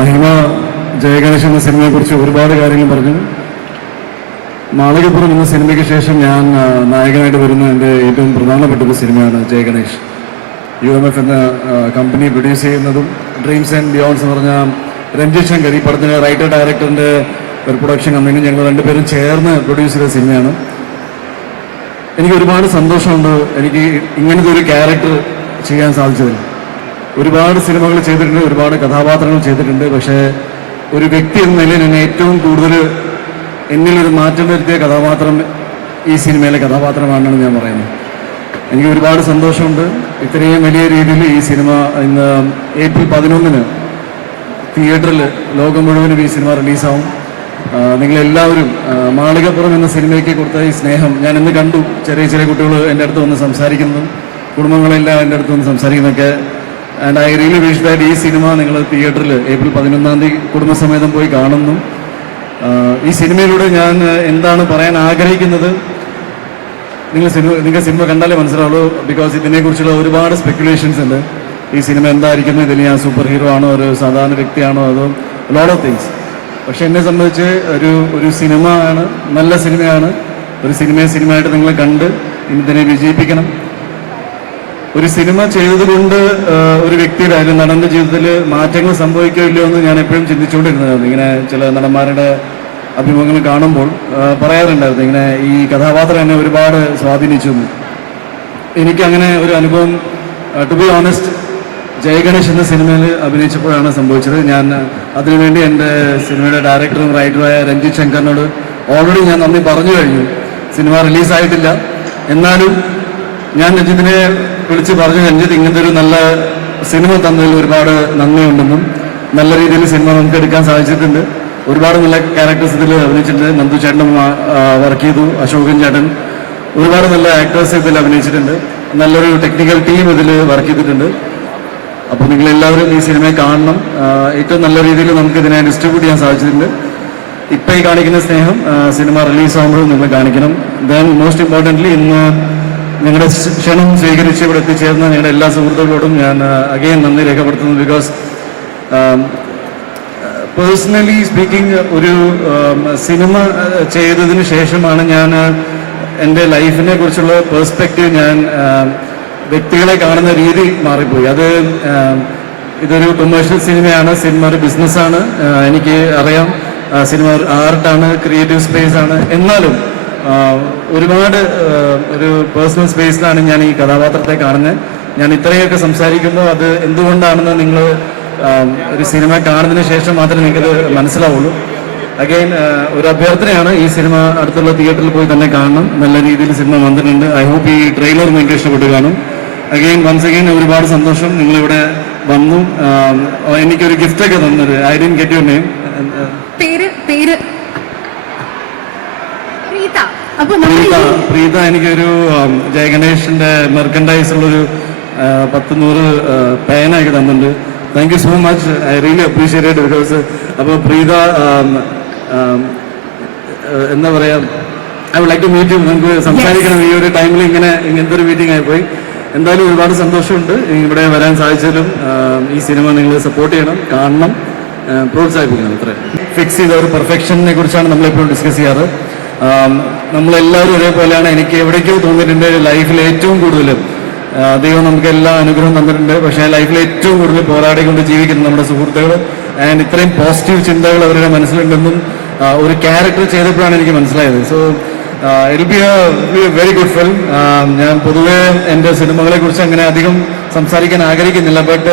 മഹിമ ജയഗണേശ് എന്ന സിനിമയെക്കുറിച്ച് ഒരുപാട് കാര്യങ്ങൾ പറഞ്ഞു. മാളികപ്പുറം എന്ന സിനിമയ്ക്ക് ശേഷം ഞാൻ നായകനായിട്ട് വരുന്ന എന്റെ ഏറ്റവും പ്രധാനപ്പെട്ട ഒരു സിനിമയാണ് ജയഗണേഷ് യു എം എഫ് എന്ന കമ്പനി പ്രൊഡ്യൂസ് ചെയ്യുന്നതും ഡ്രീംസ് ആൻഡ് ബിയോൺസ് എന്ന് പറഞ്ഞ രഞ്ജിത് ശങ്കർ ഈ പടത്തിന് റൈറ്റർ ഡയറക്ടറിന്റെ ഒരു പ്രൊഡക്ഷൻ കമ്പനി ഞങ്ങൾ രണ്ടുപേരും ചേർന്ന് പ്രൊഡ്യൂസ് ചെയ്ത സിനിമയാണ്. എനിക്ക് ഒരുപാട് സന്തോഷമുണ്ട്. എനിക്ക് ഇങ്ങനത്തെ ഒരു ക്യാരക്ടർ ചെയ്യാൻ സാധിച്ചതിൽ. ഒരുപാട് സിനിമകൾ ചെയ്തിട്ടുണ്ട് ഒരുപാട് കഥാപാത്രങ്ങൾ ചെയ്തിട്ടുണ്ട്. പക്ഷേ ഒരു വ്യക്തി എന്ന നിലയിൽ എന്നെ ഏറ്റവും കൂടുതൽ എന്നിലൊരു മാറ്റം വരുത്തിയ കഥാപാത്രം ഈ സിനിമയിലെ കഥാപാത്രമാണെന്നാണ് ഞാൻ പറയുന്നത്. എനിക്ക് ഒരുപാട് സന്തോഷമുണ്ട്. ഇത്രയും വലിയ രീതിയിൽ ഈ സിനിമ ഇന്ന് ഏപ്രിൽ പതിനൊന്നിന് തിയേറ്ററിൽ ലോകം മുഴുവനും ഈ സിനിമ റിലീസാവും. നിങ്ങളെല്ലാവരും മാളികപ്പുറം എന്ന സിനിമയ്ക്ക് കൊടുത്ത ഈ സ്നേഹം ഞാൻ ഇന്ന് കണ്ടു. ചെറിയ ചെറിയ കുട്ടികൾ എന്റെ അടുത്ത് വന്ന് സംസാരിക്കുന്നതും കുടുംബങ്ങളെല്ലാം എന്റെ അടുത്ത് വന്ന് സംസാരിക്കുന്നതൊക്കെ and I really wish that ഈ സിനിമ നിങ്ങൾ തിയേറ്ററിൽ ഏപ്രിൽ പതിനൊന്നാം തീയതി കുടുംബസമേതം പോയി കാണുന്നു. ആ, ഈ സിനിമയിലൂടെ ഞാൻ എന്താണ് പറയാൻ ആഗ്രഹിക്കുന്നത്? നിങ്ങൾ സിനിമ നിങ്ങൾ സിനിമ കണ്ടാലേ മനസ്സിലാവുള്ളൂ. ബിക്കോസ് ഇതിനെക്കുറിച്ചുള്ള ഒരുപാട് സ്പെക്കുലേഷൻസ് ഉണ്ട്. ഈ സിനിമ എന്തായിരിക്കുന്നു? ഇതിൽ ഞാൻ സൂപ്പർ ഹീറോ ആണോ? ഒരു സാധാരണ വ്യക്തിയാണോ? അതോ ലോഡ് ഓഫ് തിങ്സ് പക്ഷെ എന്നെ സംബന്ധിച്ച് ഒരു ഒരു സിനിമ ആണ് നല്ല സിനിമയാണ് ഒരു സിനിമയെ സിനിമയായിട്ട് നിങ്ങൾ കണ്ട് ഇതിനെ വിജയിപ്പിക്കണം. ഒരു സിനിമ ചെയ്തതുകൊണ്ട് ആ, ഒരു വ്യക്തിയുടെ അതിൽ നടന്റെ ജീവിതത്തിൽ മാറ്റങ്ങൾ സംഭവിക്കില്ലയോ എന്ന് ഞാൻ എപ്പോഴും ചിന്തിച്ചുകൊണ്ടിരുന്നതായിരുന്നു. ഇങ്ങനെ ചില നടന്മാരുടെ അഭിമുഖങ്ങൾ കാണുമ്പോൾ പറയാറുണ്ടായിരുന്നു. ഇങ്ങനെ ഈ കഥാപാത്രം എന്നെ ഒരുപാട് സ്വാധീനിച്ചു. എനിക്ക് അങ്ങനെ ഒരു അനുഭവം ടു ബി ഓണസ്റ്റ് ജയഗണേഷ് എന്ന സിനിമയിൽ അഭിനയിച്ചപ്പോഴാണ് സംഭവിച്ചത്. ഞാൻ അതിനുവേണ്ടി എന്റെ സിനിമയുടെ ഡയറക്ടറും റൈറ്ററുമായ രഞ്ജിത് ശങ്കറിനോട് ഓൾറെഡി ഞാൻ നന്ദി പറഞ്ഞു കഴിഞ്ഞു. സിനിമ റിലീസായിട്ടില്ല എന്നാലും ഞാൻ രഞ്ജിത്തിനെ വിളിച്ച് പറഞ്ഞു രഞ്ജിത്ത് ഇങ്ങനത്തെ ഒരു നല്ല സിനിമ തന്നതിൽ ഒരുപാട് നന്ദിയുണ്ടെന്നും നല്ല രീതിയിൽ സിനിമ നമുക്ക് എടുക്കാൻ സാധിച്ചിട്ടുണ്ട്. ഒരുപാട് നല്ല ക്യാരക്ടേഴ്സ് ഇതിൽ അഭിനയിച്ചിട്ടുണ്ട്. നന്ദു ചേട്ടനും വർക്ക് ചെയ്തു. അശോകൻ ചേട്ടൻ ഒരുപാട് നല്ല ആക്ടേഴ്സ് ഇതിൽ അഭിനയിച്ചിട്ടുണ്ട്. നല്ലൊരു ടെക്നിക്കൽ ടീം ഇതിൽ വർക്ക് ചെയ്തിട്ടുണ്ട്. അപ്പോൾ നിങ്ങൾ എല്ലാവരും ഈ സിനിമയെ കാണണം. ഏറ്റവും നല്ല രീതിയിൽ നമുക്ക് ഇതിനെ ഡിസ്ട്രിബ്യൂട്ട് ചെയ്യാൻ സാധിച്ചിട്ടുണ്ട്. ഇപ്പം ഈ കാണിക്കുന്ന സ്നേഹം സിനിമ റിലീസ് ആകുമ്പോഴും നിങ്ങൾ കാണിക്കണം. ദെൻ മോസ്റ്റ് ഇമ്പോർട്ടന്റ്ലി ഇന്ന് ഞങ്ങളുടെ ക്ഷണം സ്വീകരിച്ച് ഇവിടെ എത്തിച്ചേർന്ന നിങ്ങളുടെ എല്ലാ സുഹൃത്തുക്കളോടും ഞാൻ അഗെയിൻ നന്ദി രേഖപ്പെടുത്തുന്നു ബിക്കോസ് പേഴ്സണലി സ്പീക്കിംഗ് ഒരു സിനിമ ചെയ്തതിന് ശേഷമാണ് ഞാൻ എന്റെ ലൈഫിനെ കുറിച്ചുള്ള പേഴ്സ്പെക്റ്റീവ് ഞാൻ വ്യക്തികളെ കാണുന്ന രീതി മാറിപ്പോയി. അത് ഇതൊരു കൊമേഴ്ഷ്യൽ സിനിമയാണ് സിനിമ ഒരു ബിസിനസ്സാണ് എനിക്ക് അറിയാം സിനിമ ആർട്ടാണ് ക്രിയേറ്റീവ് സ്പേസ് ആണ്. എന്നാലും ഒരുപാട് ഒരു പേഴ്സണൽ സ്പേസിലാണ് ഞാൻ ഈ കഥാപാത്രത്തെ കാണുന്നത്. ഞാൻ ഇത്രയൊക്കെ സംസാരിക്കുമ്പോൾ അത് എന്തുകൊണ്ടാണെന്ന് നിങ്ങൾ ഒരു സിനിമ കാണുന്നതിന് ശേഷം മാത്രമേ നിങ്ങൾക്കത് മനസ്സിലാവുള്ളൂ. അഗൈൻ ഒരു അഭ്യർത്ഥനയാണ് ഈ സിനിമ അടുത്തുള്ള തിയേറ്ററിൽ പോയി തന്നെ കാണണം. നല്ല രീതിയിൽ സിനിമ വന്നിട്ടുണ്ട്. ഐ ഹോപ്പ് ഈ ട്രെയിലർ നിങ്ങൾക്ക് ഇഷ്ടപ്പെട്ട് കാണും. അഗൈൻ വൺസ് അഗൈൻ ഒരുപാട് സന്തോഷം. നിങ്ങളിവിടെ വന്നു. എനിക്കൊരു ഗിഫ്റ്റൊക്കെ തന്നത് I'd get your name പേര് പേര്. പ്രീത. എനിക്കൊരു ജയഗണേഷിന്റെ മെർക്കൻഡൈസ് ഉള്ളൊരു പത്ത് നൂറ് പേനയൊക്കെ തന്നിട്ടുണ്ട്. Thank you so much I really appreciate because അപ്പോൾ പ്രീത എന്താ പറയാ I would like to meet you നമുക്ക് സംസാരിക്കണം. ഈ ഒരു ടൈമിൽ ഇങ്ങനെ ഇങ്ങനത്തെ ഒരു മീറ്റിംഗ് ആയിപ്പോയി എന്തായാലും ഒരുപാട് സന്തോഷമുണ്ട്. ഇവിടെ വരാൻ സാധിച്ചാലും ഈ സിനിമ നിങ്ങൾ സപ്പോർട്ട് ചെയ്യണം കാണണം പ്രോത്സാഹിപ്പിക്കണം. അത്രേ. ഫിക്സ് ചെയ്ത ഒരു പെർഫെക്ഷനെ കുറിച്ചാണ് നമ്മളെപ്പോഴും ഡിസ്കസ് ചെയ്യാറ്. നമ്മളെല്ലാവരും ഒരേപോലെയാണ് എനിക്ക് എവിടേക്കോ തോന്നിയിട്ടുണ്ട് ലൈഫിൽ ഏറ്റവും കൂടുതൽ. ദൈവം നമുക്ക് എല്ലാ അനുഗ്രഹവും തന്നിട്ടുണ്ട്. പക്ഷേ ലൈഫിൽ ഏറ്റവും കൂടുതൽ പോരാടിക്കൊണ്ട് ജീവിക്കുന്ന നമ്മുടെ സുഹൃത്തുക്കൾ ആൻഡ് ഇത്രയും പോസിറ്റീവ് ചിന്തകൾ അവരുടെ മനസ്സിലുണ്ടെന്നും ഒരു ക്യാരക്ടർ ചെയ്തപ്പോഴാണ് എനിക്ക് മനസ്സിലായത്. So it be a very good film ഞാൻ പൊതുവേ എന്റെ സിനിമകളെ കുറിച്ച് അങ്ങനെ അധികം സംസാരിക്കാൻ ആഗ്രഹിക്കുന്നില്ല ബട്ട്